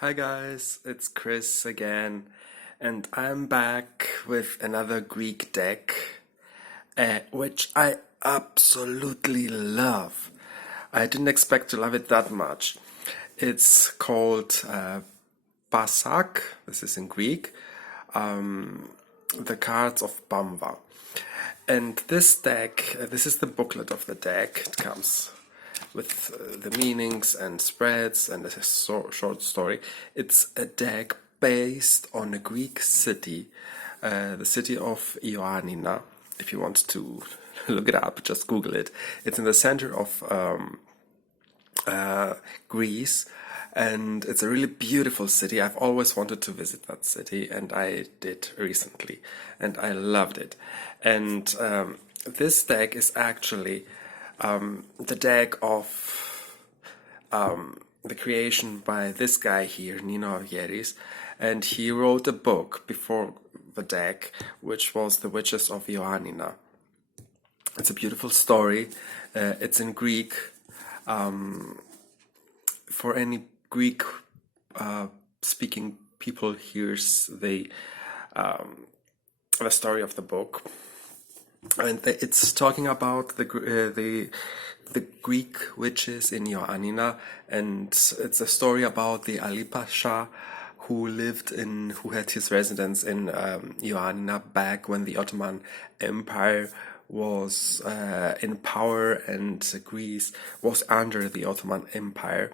Hi guys, it's Chris again, and I'm back with another Greek deck, which I absolutely love. I didn't expect to love it that much. It's called Passak, this is in Greek, the cards of Bamva. And this deck, this is the booklet of the deck. It comes with the meanings and spreads and a short story. It's a deck based on a Greek city, the city of Ioannina. If you want to look it up, just Google it. It's in the center of Greece, and it's a really beautiful city. I've always wanted to visit that city, and I did recently, and I loved it. And this deck is actually the deck of the creation by this guy here, Nino Avieris, and he wrote a book before the deck, which was The Witches of Ioannina. It's a beautiful story. It's in Greek. For any Greek speaking people hears the story of the book, and it's talking about the Greek witches in Ioannina, and it's a story about the Ali Pasha who had his residence in Ioannina back when the Ottoman Empire was in power and Greece was under the Ottoman Empire.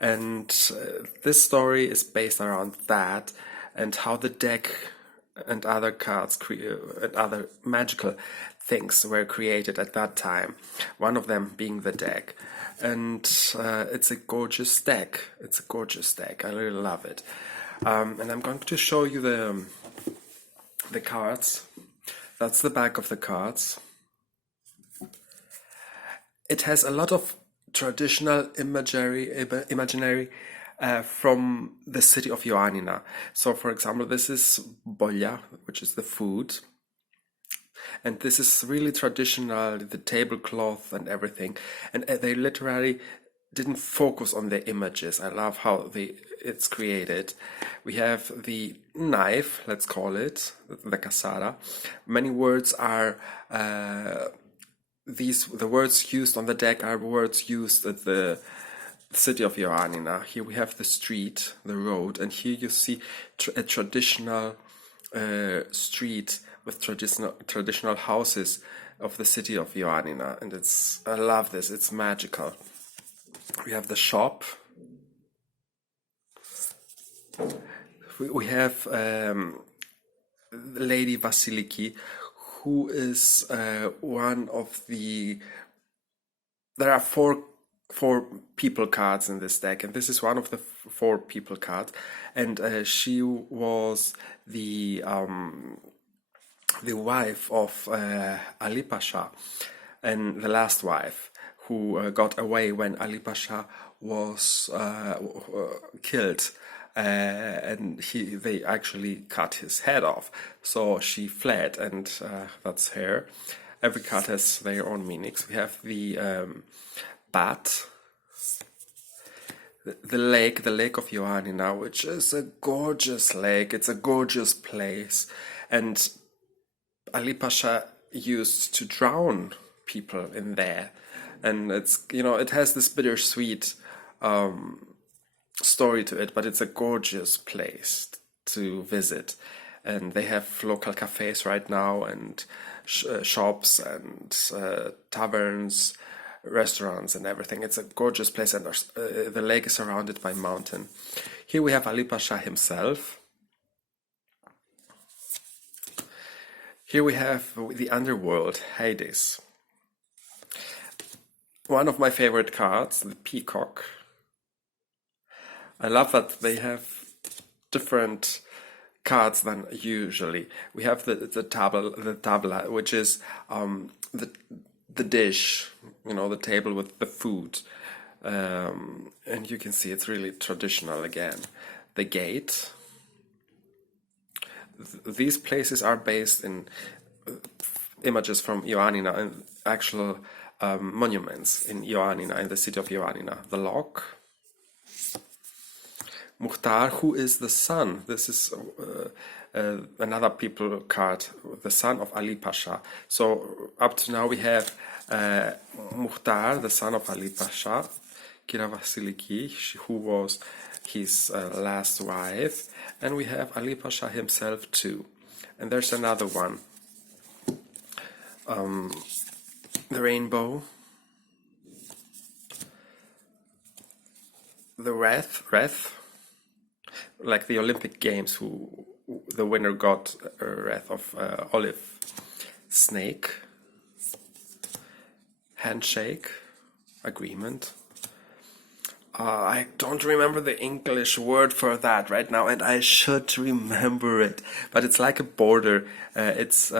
And this story is based around that and how the deck and other cards and other magical things were created at that time. One of them being the deck. And it's a gorgeous deck. It's a gorgeous deck. I really love it. And I'm going to show you the cards. That's the back of the cards. It has a lot of traditional imaginary from the city of Ioannina. So, for example, this is bolia, which is the food. And this is really traditional, the tablecloth and everything. And they literally didn't focus on the images. I love how it's created. We have the knife, let's call it, the kasara. Many words are the words used on the deck are words used at the city of Ioannina. Here we have the street, the road, and here you see a traditional street with traditional houses of the city of Ioannina, and I love this. It's magical. We have the shop. We have Lady Vasiliki, who is one of the. There are four people cards in this deck, and this is one of the four people cards, and she was the wife of Ali Pasha, and the last wife who got away when Ali Pasha was killed. And they actually cut his head off. So she fled, and that's her. Every card has their own meanings. We have the bat, the lake of Ioannina, which is a gorgeous lake. It's a gorgeous place, and Ali Pasha used to drown people in there, and it has this bittersweet story to it, but it's a gorgeous place to visit. And they have local cafes right now, and shops and taverns, restaurants and everything. It's a gorgeous place, and the lake is surrounded by mountain. Here we have Ali Pasha himself. Here we have the underworld, Hades. One of my favorite cards, the peacock. I love that they have different cards than usually. We have the tabla, which is the dish, the table with the food, and you can see it's really traditional again. The gate. These places are based in images from Ioannina and actual monuments in Ioannina, in the city of Ioannina. The lock. Mukhtar, who is the son. This is another people card, the son of Ali Pasha. So up to now we have Mukhtar, the son of Ali Pasha, Kira Vasiliki, who was his last wife, and we have Ali Pasha himself too. And there's another one, the rainbow, the wreath, like the Olympic Games, who the winner got a wreath of olive, snake, handshake, agreement. I don't remember the English word for that right now, and I should remember it. But it's like a border. It's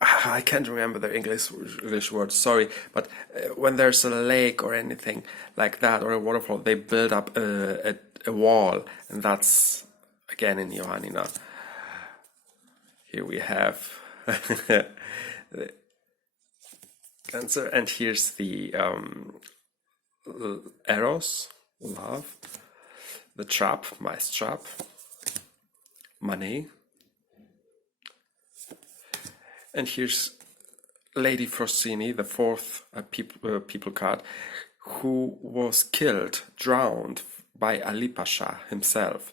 I can't remember the English word. Sorry, but when there's a lake or anything like that, or a waterfall, they build up a wall, and that's again in Johannina. Here we have the Cancer, and here's the Eros, love, the trap, mice trap, money, and here's Lady Frosini, the fourth people card, who was killed, drowned by Ali Pasha himself.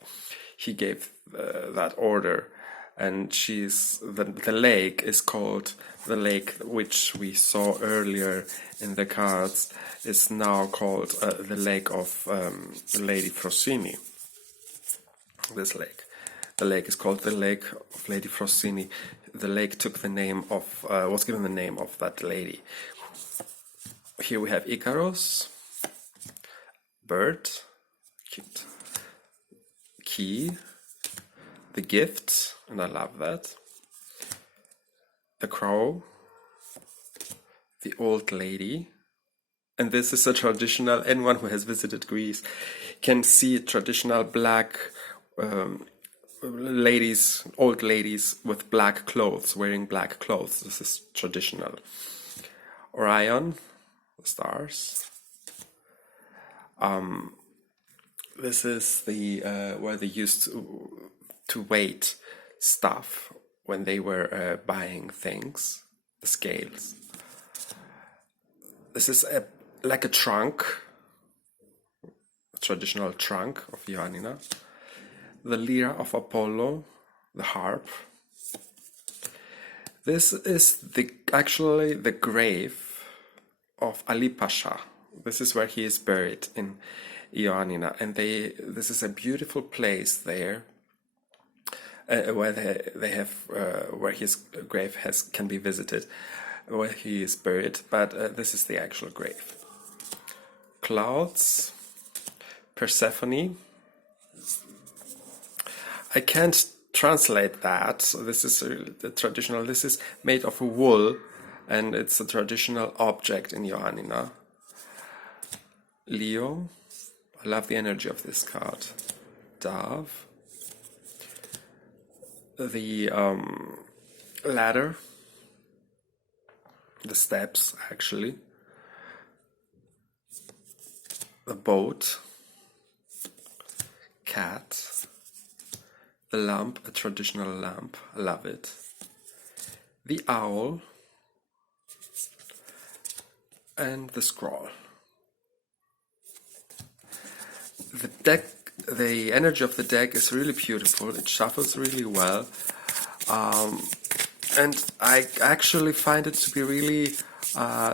He gave that order, and she's the lake is called the lake which we saw earlier in the cards is now called the lake of Lady Frosini. This lake, the lake is called the lake of Lady Frosini. The lake took the name of was given the name of that lady. Here we have Icarus, bird, cute, key, the gift, and I love that. The crow, the old lady, and this is a traditional, anyone who has visited Greece can see traditional black ladies, old ladies with black clothes, wearing black clothes. This is traditional. Orion, the stars. This is the where they used to weight stuff when they were buying things, the scales. This is like a trunk, a traditional trunk of Ioannina. The lyra of Apollo, the harp. This is actually the grave of Ali Pasha. This is where he is buried in Ioannina, and this is a beautiful place there. Where they have where his grave can be visited, where he is buried, but this is the actual grave. Clouds, Persephone. I can't translate that. So this is the traditional. This is made of wool, and it's a traditional object in Ioannina. Leo. I love the energy of this card. Dove. The ladder, the steps actually, the boat, cat, the lamp, a traditional lamp, I love it, the owl, and the scroll. The deck, the energy of the deck is really beautiful. It shuffles really well, and I actually find it to be really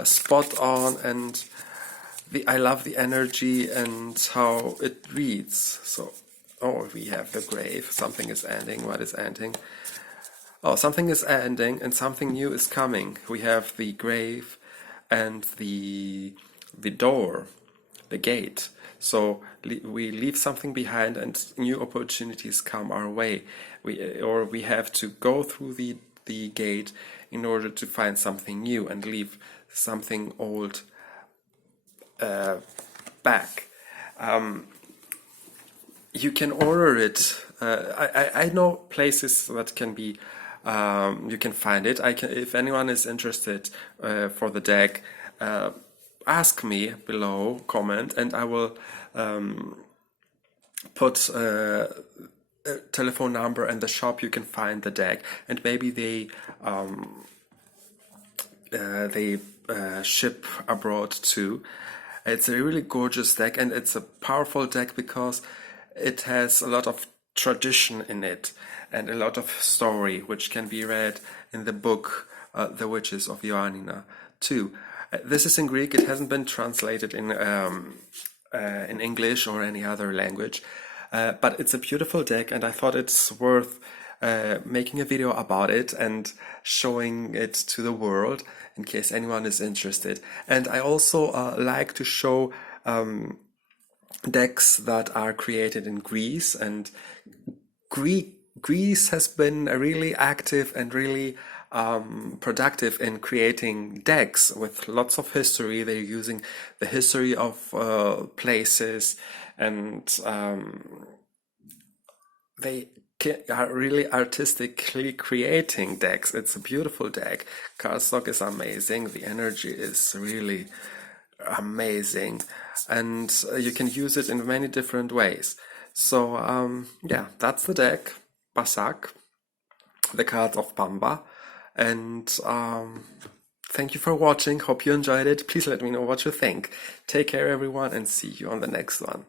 spot on, and I love the energy and how it reads. So, we have the grave. Something is ending. What is ending? Oh, something is ending, and something new is coming. We have the grave and the door, the gate. So we leave something behind, and new opportunities come our way. We have to go through the gate in order to find something new and leave something old back. You can order it. I know places that can be. You can find it. If anyone is interested for the deck. Ask me below, comment, and I will put a telephone number in the shop, you can find the deck, and maybe they ship abroad too. It's a really gorgeous deck, and it's a powerful deck because it has a lot of tradition in it and a lot of story, which can be read in the book The Witches of Ioannina too. This is in Greek. It hasn't been translated in English or any other language, but it's a beautiful deck, and I thought it's worth making a video about it and showing it to the world in case anyone is interested. And I also like to show decks that are created in Greece, and Greece has been really active and really productive in creating decks with lots of history. They're using the history of places, and they are really artistically creating decks. It's a beautiful deck. Cardstock is amazing. The energy is really amazing, and you can use it in many different ways. So yeah, that's the deck, Passak, the cards of Pamba, and thank you for watching. Hope you enjoyed it. Please let me know what you think. Take care, everyone, and see you on the next one.